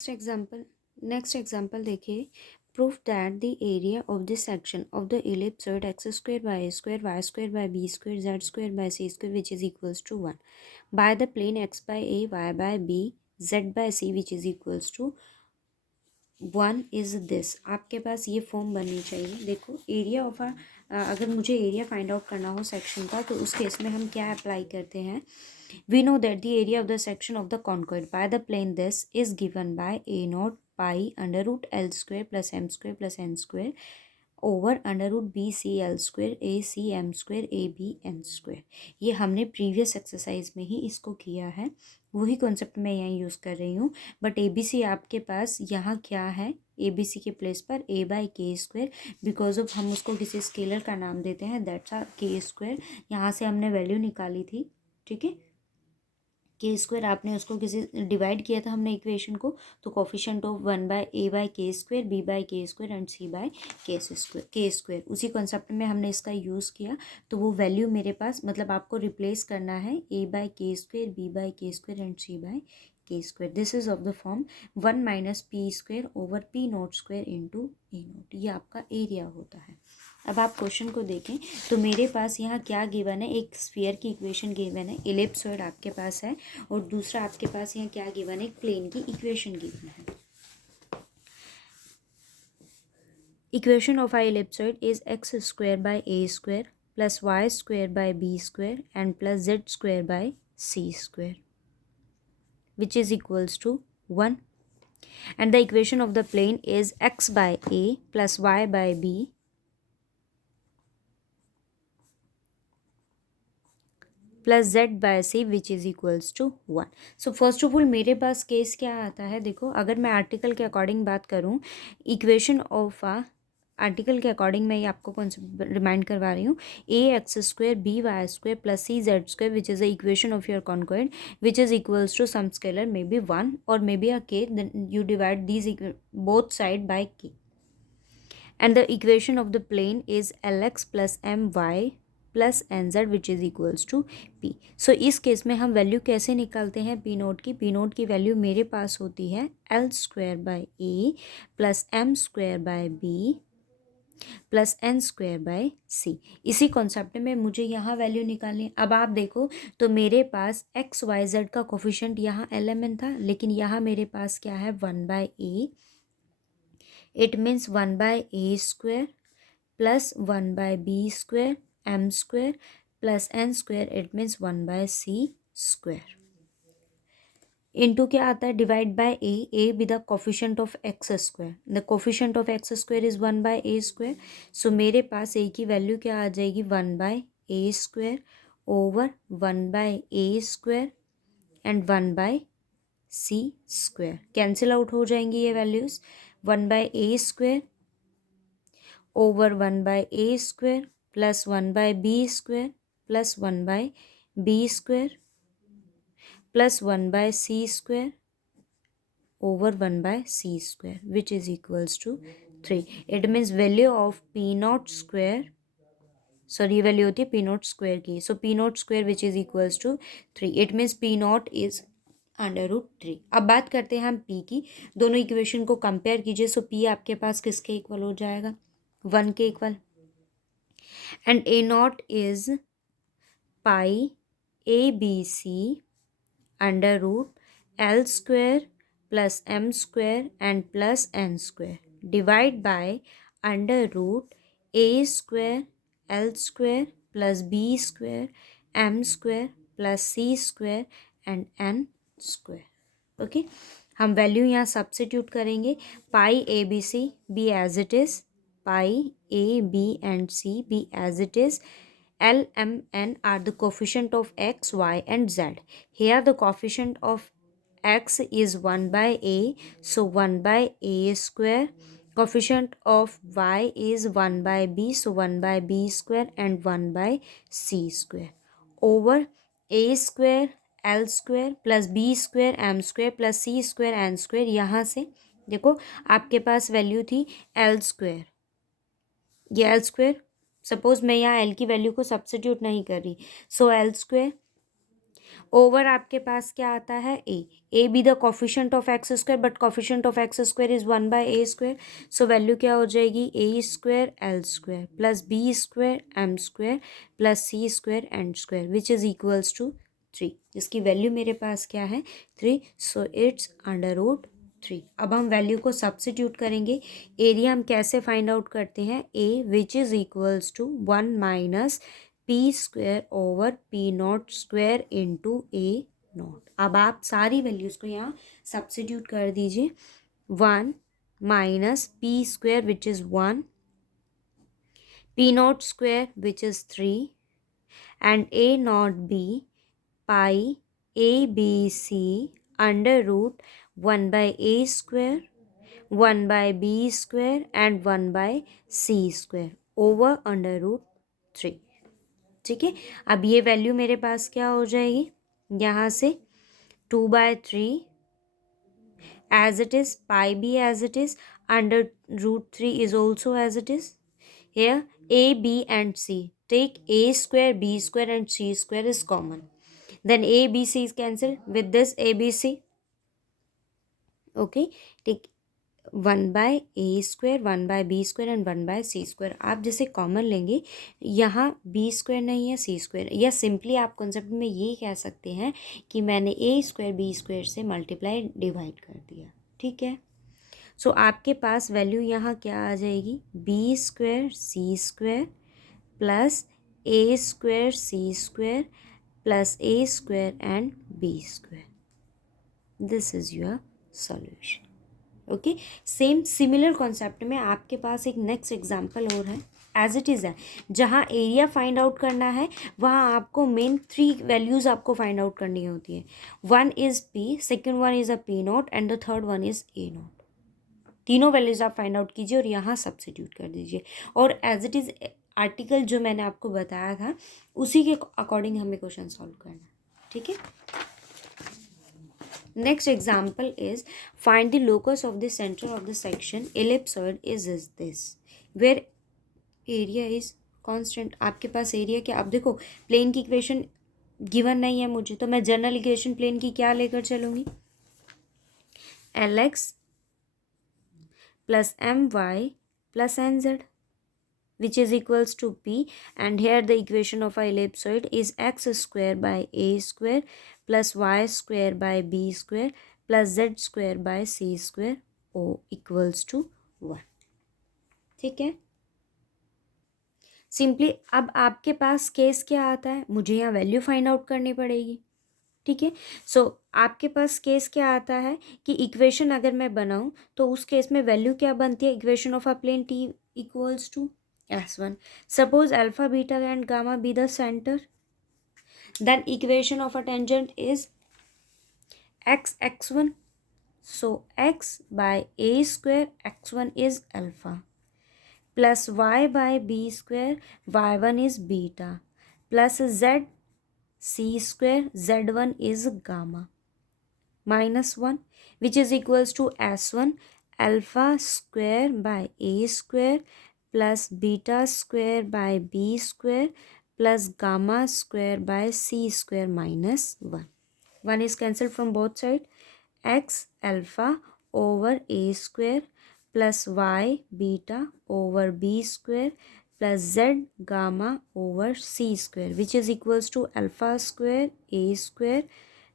Next example देखिए। Proof that the area of this section of the ellipsoid x square y square y square by b square z square by c square which is equals to 1 by the plane x by a y by b z by c which is equals to 1 is this. आपके पास ये form बननी चाहिए। देखो area of अगर मुझे area find out करना हो सेक्शन का तो उस केस में हम क्या अप्लाई करते हैं। We know that the area of the section of the conchoid by the plane this is given by a naught pi under root L square plus m square plus n square over under root b c L square a c m square a b n square। ये हमने previous exercise में ही इसको किया है, वही concept मैं यहाँ use कर रही हूँ। बट ए बी सी आपके पास यहाँ क्या है, ए बी सी के प्लेस पर a बाई के स्क्वायर, बिकॉज ऑफ हम उसको किसी स्केलर का नाम देते हैं, दैट्स आर के स्क्वायर। यहाँ से हमने वैल्यू निकाली थी, ठीक है। के स्क्वायर आपने उसको किसी डिवाइड किया था हमने इक्वेशन को, तो coefficient of 1/a/k² b/k² and c/k² उसी कॉन्सेप्ट में हमने इसका यूज़ किया। तो वो वैल्यू मेरे पास, मतलब आपको रिप्लेस करना है a/k² b/k² and c/k²। This is of the form 1 minus p² / p0² into a0। ये आपका एरिया होता है। अब आप क्वेश्चन को देखें तो मेरे पास यहाँ क्या गिवन है, एक स्फीयर की इक्वेशन गिवन है, इलिप्सॉइड आपके पास है, और दूसरा आपके पास यहाँ क्या गिवन है, एक प्लेन की इक्वेशन गिवन है। Equation of I ellipsoid is x square by a square plus y square by b square and plus z square by c square which is equals to 1 and the equation of the plane is x by a plus y by b plus z by c which is equals to 1। So first of all मेरे पास case क्या आता है, देखो अगर मैं article के according बात करूँ, इक्वेशन ऑफ आर्टिकल के अकॉर्डिंग मैं ये आपको कौन सा रिमाइंड करवा रही हूँ, a x square b y square plus c z square which is the equation of your conicoid which is equals to some scalar may be 1 और may be a k, then you divide these both side by k and the equation of the plane is Lx plus My plus n z which is equals to p. So इस case में हम value कैसे निकालते हैं p naught की, p naught की value मेरे पास होती है l square by a plus m square by b plus n square by c. इसी कॉन्सेप्ट में मुझे यहाँ वैल्यू निकालनी। अब आप देखो तो मेरे पास एक्स वाई जेड का कोफिशिएंट यहाँ एल एम एन था, लेकिन यहाँ मेरे पास क्या है 1 bye A, it means 1 by a square plus 1 by b square m square plus n square, it means 1 by c square into क्या आता है divide by a with the coefficient of x square, the coefficient of x square is 1 by a square। सो मेरे पास a की value क्या आ जाएगी 1 by a square over 1 by a square and 1 by c square, cancel out हो जाएंगी ये values. 1 by a square over 1 by a square plus 1 by b square plus 1 by b square plus 1 by c square over 1 by c square which is equals to 3। It means value of p naught square, sorry value होती है p naught square की, so p naught square which is equals to 3। It means p naught is √3। अब बात करते हैं हम P की, दोनों इक्वेशन को कंपेयर कीजिए। सो पी आपके पास किसके इक्वल हो जाएगा 1 के equal, and a naught is pi abc under root l square plus m square and plus n square divide by under root a square l square plus b square m square plus c square and n square। Okay हम value यहाँ substitute करेंगे, pi a b c be as it is, pi a b and c be as it is, L m n are the coefficient of x y and z। Here the coefficient of x is 1 by a, so 1 by a square, coefficient of y is 1 by b, so 1 by b square and 1 by c square over a square l square plus b square m square plus c square n square. यहाँ से देखो आपके पास value थी l square, ये l square, suppose मैं यहाँ L की वैल्यू को सब्स्टिट्यूट नहीं कर रही, सो एल स्क्वायर ओवर आपके पास क्या आता है a b the coefficient of x square, but coefficient of x square is 1/a², so value क्या हो जाएगी a² l² plus b² m² plus c² n², which is equals to 3। इसकी value मेरे पास क्या है 3, सो इट्स √3। अब हम वैल्यू को सब्स्टिट्यूट करेंगे। एरिया हम कैसे फाइंड आउट करते हैं, a which is equals to 1 minus p² over p0² into a0। अब आप सारी वैल्यूज़ को यहाँ सब्स्टिट्यूट कर दीजिए। 1 minus p² which is 1, p0² which is 3 and a0 b pi abc √1/a², 1/b² and 1/c² over √3। ठीक है, अब ये वैल्यू मेरे पास क्या हो जाएगी, यहाँ से 2/3 एज इट इज, पाई भी as it is, √3 is also as it is. Here a b and c, take a² b² and c² is common, then a b c is cancelled with this a b c. okay, take 1/a² 1/b² and 1/c²। आप जैसे common लेंगे, यहाँ b² नहीं है c², या simply आप concept में ये कह सकते हैं कि मैंने a² b² से मल्टीप्लाई डिवाइड कर दिया। ठीक है, सो आपके पास वैल्यू यहाँ क्या आ जाएगी, b² c² plus a² c² plus a² and b²। This is your solution. Okay, same similar concept में आपके पास एक नेक्स्ट एग्जाम्पल और है, एज इट इज़ है, जहाँ एरिया फाइंड आउट करना है वहाँ आपको मेन 3 वैल्यूज़ आपको फाइंड आउट करनी होती है। 1 is p, second one is a p0 and the third one is a0। तीनों वैल्यूज़ आप फाइंड आउट कीजिए और यहाँ सब्स्टिट्यूट कर दीजिए, और एज इट इज़ आर्टिकल जो मैंने आपको बताया था उसी के अकॉर्डिंग हमें क्वेश्चन सॉल्व करना है। ठीक है, next example is find the locus of the center of the section ellipsoid is this where area is constant। आपके पास एरिया क्या, अब देखो प्लेन की इक्वेशन गिवन नहीं है मुझे, तो मैं जनरल इक्वेशन प्लेन की क्या लेकर चलूँगी, lx plus my plus nz which is equals to p, and here the equation of a ellipsoid is x² by a² plus y² by b² plus z² by c² o equals to 1। ठीक है, simply अब आपके पास case क्या आता है, मुझे यहाँ value find out करनी पड़ेगी। ठीक है, सो आपके पास केस क्या आता है कि इक्वेशन अगर मैं बनाऊँ तो उस केस में वैल्यू क्या बनती है, equation of a plane t equals to S1. Suppose alpha, beta and gamma be the center. Then equation of a tangent is x1. So x by a² x1 is alpha plus y by b² y1 is beta plus z c² z1 is gamma minus 1 which is equals to S1 alpha square by a² plus beta square by b² plus gamma square by c² minus 1. 1 is cancelled from both sides. X alpha over a² plus y beta over b² plus z gamma over c² which is equals to alpha square a²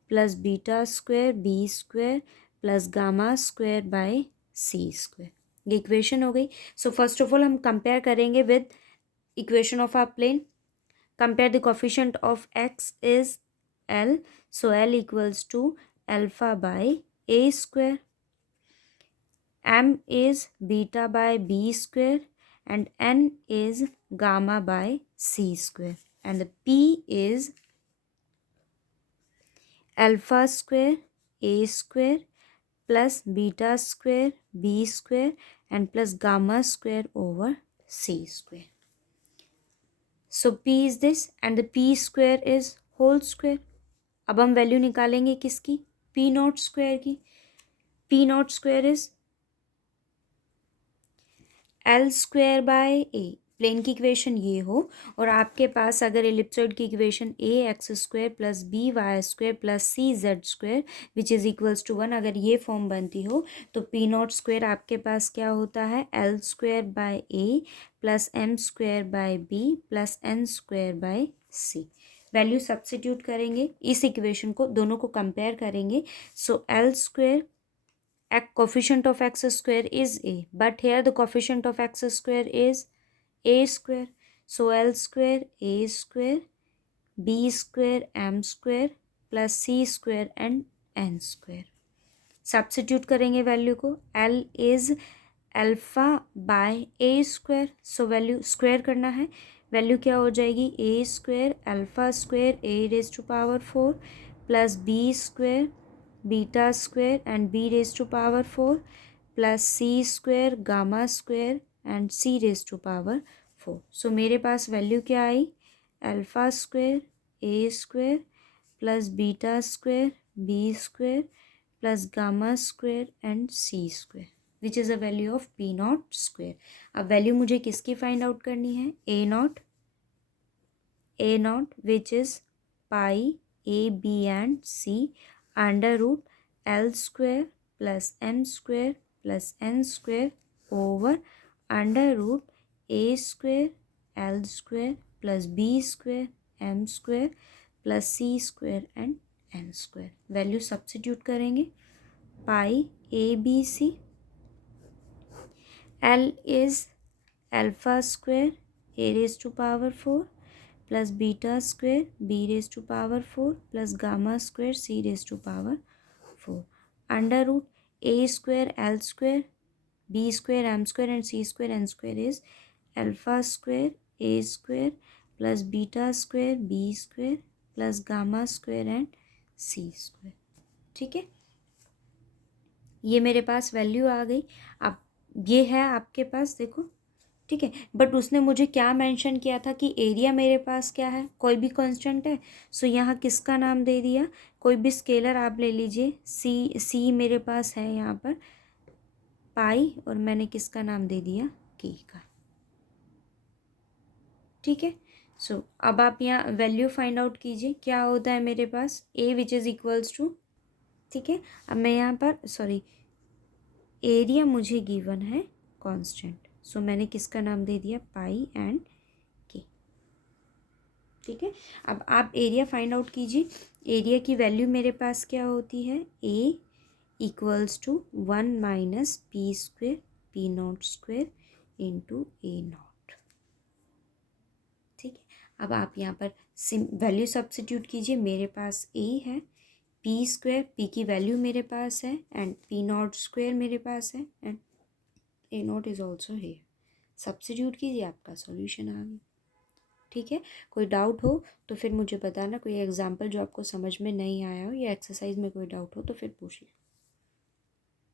plus beta square b square plus gamma square by c square, ये equation हो गई। So first of all हम compare करेंगे with equation of our plane. Compare the coefficient of x is l, so l equals to alpha by a square, m is beta by b square and n is gamma by c square and p is alpha square a² plus beta square b² and plus gamma square over c². So p is this and the p² is whole square. अब हम value निकालेंगे किसकी, p0² की। p0² is l² by a, plane की equation ये हो और आपके पास अगर एलिप्सॉइड की equation a x square plus b y square plus c z square which is equals to 1, अगर ये फॉर्म बनती हो तो पी नॉट स्क्वायर आपके पास क्या होता है, l square by a plus m square by b plus n square by c. Value substitute करेंगे, इस इक्वेशन को दोनों को कंपेयर करेंगे। So l square, coefficient of x square is a, but here the coefficient of x square is a square. So L square a square b square m square plus c square and n square. Substitute करेंगे value को, L is alpha by a square, so value square करना है, value क्या हो जाएगी, a square alpha square a raise to power 4 plus b square beta square and b raise to power 4 plus c square gamma square and c raise to power 4। So मेरे पास value क्या आई, alpha square a square plus beta square b square plus gamma square and c square which is a value of p naught square. अब value मुझे किसकी find out करनी है, a naught which is pi a b and c under root l square plus m square plus n square over under root a square l square plus b square m square plus c square and n square. Value substitute करेंगे, pi a b c, l is alpha square a raise to power 4 plus beta square b raise to power 4 plus gamma square c raise to power 4 under root a square l square b square m square and c square n square is alpha square a square plus beta square b square plus gamma square and c square. ठीक है, ये मेरे पास value आ गई। अब ये है आपके पास, देखो ठीक है, बट उसने मुझे क्या मेंशन किया था कि एरिया मेरे पास क्या है, कोई भी कांस्टेंट है। सो यहाँ किसका नाम दे दिया, कोई भी स्केलर आप ले लीजिए, सी मेरे पास है यहाँ पर पाई और मैंने किसका नाम दे दिया, के का। ठीक है, सो अब आप यहाँ वैल्यू फाइंड आउट कीजिए, क्या होता है मेरे पास ए विच इज़ इक्वल्स टू, ठीक है, अब मैं यहाँ पर सॉरी एरिया मुझे गिवन है कांस्टेंट, सो मैंने किसका नाम दे दिया, पाई एंड के। ठीक है, अब आप एरिया फाइंड आउट कीजिए, एरिया की वैल्यू मेरे पास क्या होती है, a equals to 1 minus p square p naught square into a naught. ठीक है, अब आप यहाँ पर वैल्यू सब्स्टिट्यूट कीजिए, मेरे पास ए है, पी स्क्वायर पी की वैल्यू मेरे पास है एंड पी नॉट स्क्वायर मेरे पास है and A not is also है। सब्स्टिट्यूट कीजिए, आपका सॉल्यूशन आ गया। ठीक है, कोई डाउट हो तो फिर मुझे बताना, कोई एग्जांपल जो आपको समझ में नहीं आया हो या एक्सरसाइज में कोई डाउट हो तो फिर पूछ लीजिए।